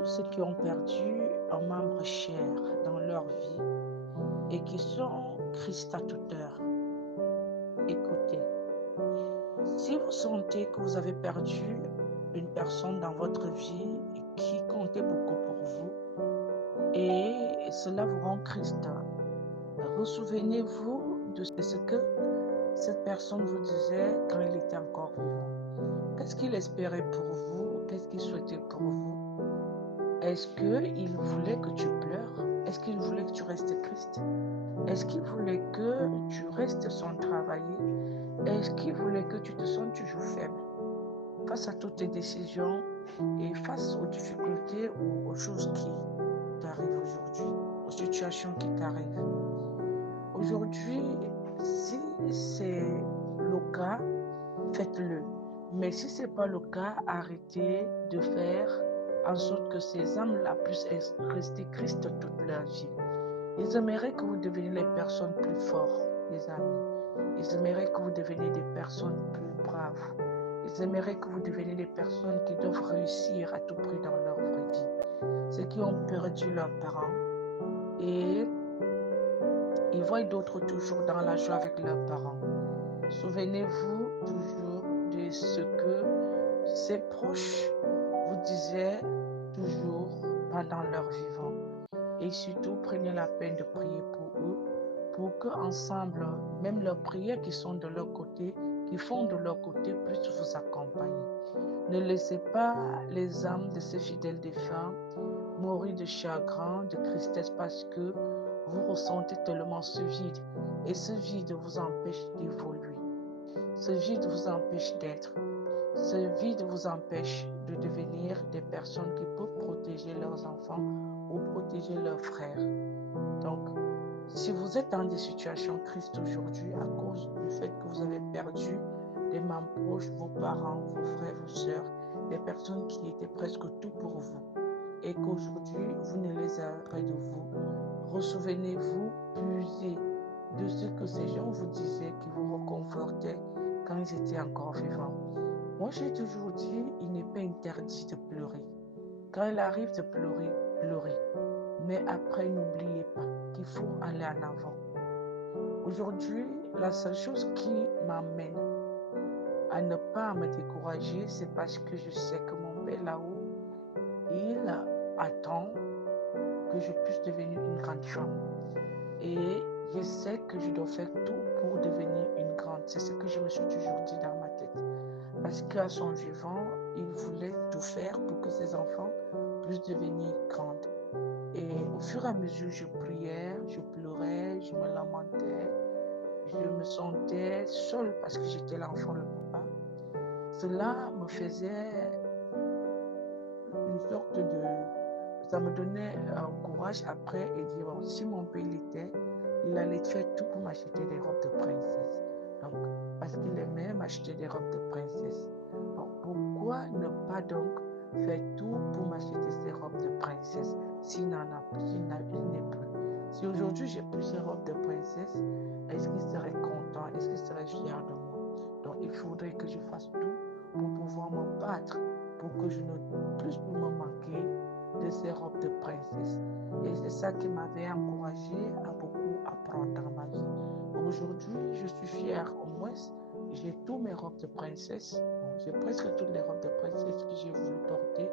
tous ceux qui ont perdu un membre cher dans leur vie et qui sont Christatuteurs. Écoutez, si vous sentez que vous avez perdu une personne dans votre vie qui comptait beaucoup pour vous et cela vous rend Christ, ressouvenez-vous de ce que cette personne vous disait quand il était encore vivant. Qu'est-ce qu'il espérait pour vous? Qu'est-ce qu'il souhaitait pour vous? Est-ce qu'il voulait que tu pleures? Est-ce qu'il voulait que tu restes triste? Est-ce qu'il voulait que tu restes sans travailler? Est-ce qu'il voulait que tu te sentes toujours faible face à toutes tes décisions et face aux difficultés ou aux choses qui t'arrivent aujourd'hui, aux situations qui t'arrivent? Aujourd'hui, si c'est le cas, faites-le. Mais si ce n'est pas le cas, arrêtez de faire en sorte que ces âmes-là puissent rester Christ toute leur vie. Ils aimeraient que vous deveniez les personnes plus fortes, les amis. Ils aimeraient que vous deveniez des personnes plus braves. Ils aimeraient que vous deveniez des personnes qui doivent réussir à tout prix dans leur vraie vie. Ceux qui ont perdu leurs parents et ils voient d'autres toujours dans la joie avec leurs parents. Souvenez-vous toujours de ce que ses proches vous disaient toujours pendant leur vivant. Et surtout, prenez la peine de prier pour eux, pour qu'ensemble, même leurs prières qui sont de leur côté, qui font de leur côté, puissent vous accompagner. Ne laissez pas les âmes de ces fidèles défunts mourir de chagrin, de tristesse, parce que vous ressentez tellement ce vide. Et ce vide vous empêche d'évoluer. Ce vide vous empêche d'être. Ce vide vous empêche de devenir des personnes qui peuvent protéger leurs enfants ou protéger leurs frères. Donc, si vous êtes dans des situations tristes aujourd'hui à cause du fait que vous avez perdu des membres proches, vos parents, vos frères, vos sœurs, des personnes qui étaient presque tout pour vous, et qu'aujourd'hui, vous ne les avez pas de vous, ressouvenez-vous, puisez de ce que ces gens vous disaient, qui vous reconfortaient quand ils étaient encore vivants. Moi, j'ai toujours dit, il n'est pas interdit de pleurer. Quand il arrive de pleurer, pleurez. Mais après, n'oubliez pas qu'il faut aller en avant. Aujourd'hui, la seule chose qui m'amène à ne pas me décourager, c'est parce que je sais que mon Père là-haut, il attend que je puisse devenir une grande femme. Et je sais que je dois faire tout pour devenir une grande. C'est ce que je me suis toujours dit dans ma tête. Parce qu'à son vivant, il voulait tout faire pour que ses enfants puissent devenir grandes. Et au fur et à mesure, je priais, je pleurais, je me lamentais, je me sentais seule parce que j'étais l'enfant, le papa. Cela me faisait une sorte de... Ça me donnait un courage après et dire, bon, si mon père l'était, il allait faire tout pour m'acheter des robes de princesse. Donc, parce qu'il aimait m'acheter des robes de princesse. Donc, pourquoi ne pas donc faire tout pour m'acheter ces robes de princesse s'il n'en a plus, s'il n'est plus? Si aujourd'hui j'ai plus ces robes de princesse, est-ce qu'il serait content? Est-ce qu'il serait fier de moi? Donc, il faudrait que je fasse tout pour pouvoir me battre, pour que je ne puisse plus me manquer de ces robes de princesse. Et c'est ça qui m'avait encouragée à beaucoup apprendre dans ma vie. Aujourd'hui, je suis fière, au moins, j'ai tous mes robes de princesse. Bon, j'ai presque toutes les robes de princesse que j'ai voulu porter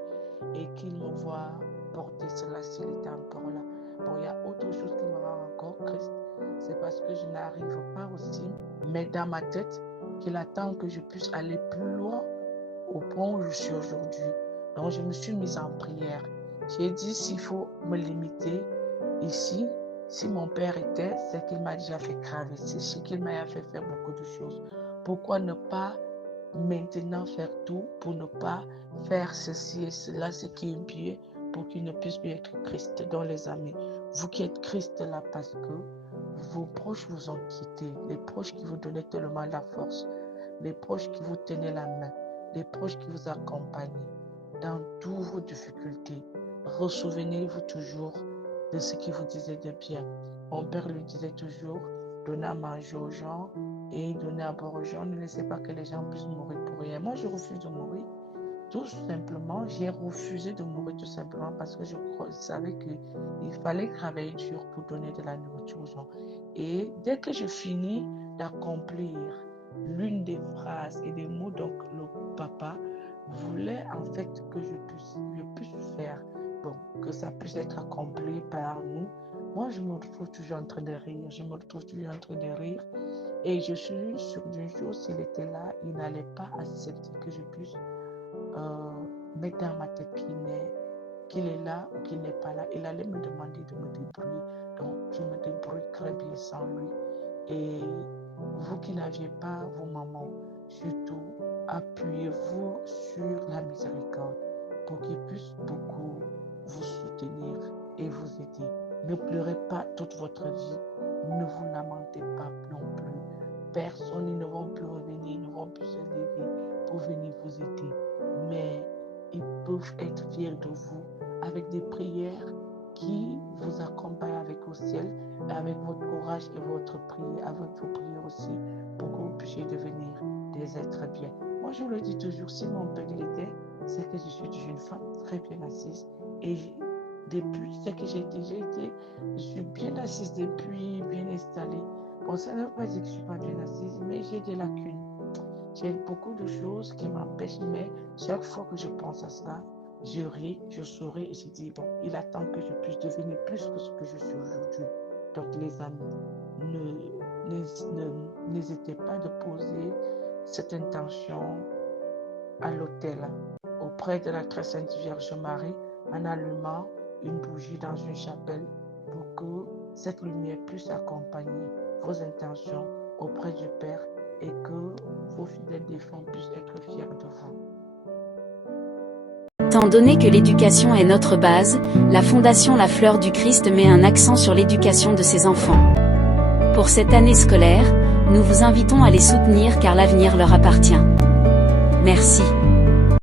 et qu'il me voit porter cela s'il était encore là. Bon, il y a autre chose qui me rend encore triste, c'est parce que je n'arrive pas aussi, mais dans ma tête, qu'il attend que je puisse aller plus loin au point où je suis aujourd'hui. Donc, je me suis mise en prière. J'ai dit, s'il faut me limiter ici, si mon père était, c'est qu'il m'a déjà fait traverser, c'est qu'il m'a fait faire beaucoup de choses. Pourquoi ne pas maintenant faire tout pour ne pas faire ceci et cela, ce qui est mieux, pour qu'il ne puisse plus être Christ dans les amis. Vous qui êtes Christ là parce que vos proches vous ont quitté, les proches qui vous donnaient tellement la force, les proches qui vous tenaient la main, les proches qui vous accompagnaient dans toutes vos difficultés. Ressouvenez-vous toujours de ce qui vous disait de bien. Mon père lui disait toujours, donnez à manger aux gens et donnez à boire aux gens. Ne laissez pas que les gens puissent mourir pour rien. Moi, je refuse de mourir. Tout simplement, j'ai refusé de mourir tout simplement parce que je savais qu'il fallait travailler dur pour donner de la nourriture aux gens. Et dès que je finis d'accomplir l'une des phrases et des mots, donc le papa voulait en fait que je puisse faire, bon, que ça puisse être accompli par nous. Moi, je me retrouve toujours en train de rire, et je suis sûre d'une chose, s'il était là, il n'allait pas accepter que je puisse mettre dans ma tête qu'il est là ou qu'il n'est pas là. Il allait me demander de me débrouiller. Donc, je me débrouille très bien sans lui. Et vous qui n'aviez pas vos mamans, surtout, appuyez-vous sur la miséricorde pour qu'ils puissent beaucoup vous soutenir et vous aider. Ne pleurez pas toute votre vie. Ne vous lamentez pas non plus. Personne, ils ne vont plus revenir, ils ne vont plus se lever pour venir vous aider. Mais ils peuvent être fiers de vous avec des prières qui vous accompagnent avec au ciel, avec votre courage et votre prière, avec vos prières aussi, pour que vous puissiez devenir des êtres bien. Moi, je le dis toujours, si mon père l'était, c'est que je suis une femme très bien assise. Et depuis ce que je suis bien assise depuis, bien installée. Bon, ça ne veut pas dire que je ne suis pas bien assise, mais j'ai des lacunes. J'ai beaucoup de choses qui m'empêchent, mais chaque fois que je pense à cela, je ris, je souris et je dis, bon, il attend que je puisse devenir plus que ce que je suis aujourd'hui. Donc, les amis, n'hésitez pas de poser cette intention à l'autel auprès de la très sainte Vierge Marie en allumant une bougie dans une chapelle pour que cette lumière puisse accompagner vos intentions auprès du Père et que vos fidèles défunts puissent être fiers de vous. Étant donné que l'éducation est notre base, la Fondation La Fleur du Christ met un accent sur l'éducation de ses enfants. Pour cette année scolaire, nous vous invitons à les soutenir car l'avenir leur appartient. Merci.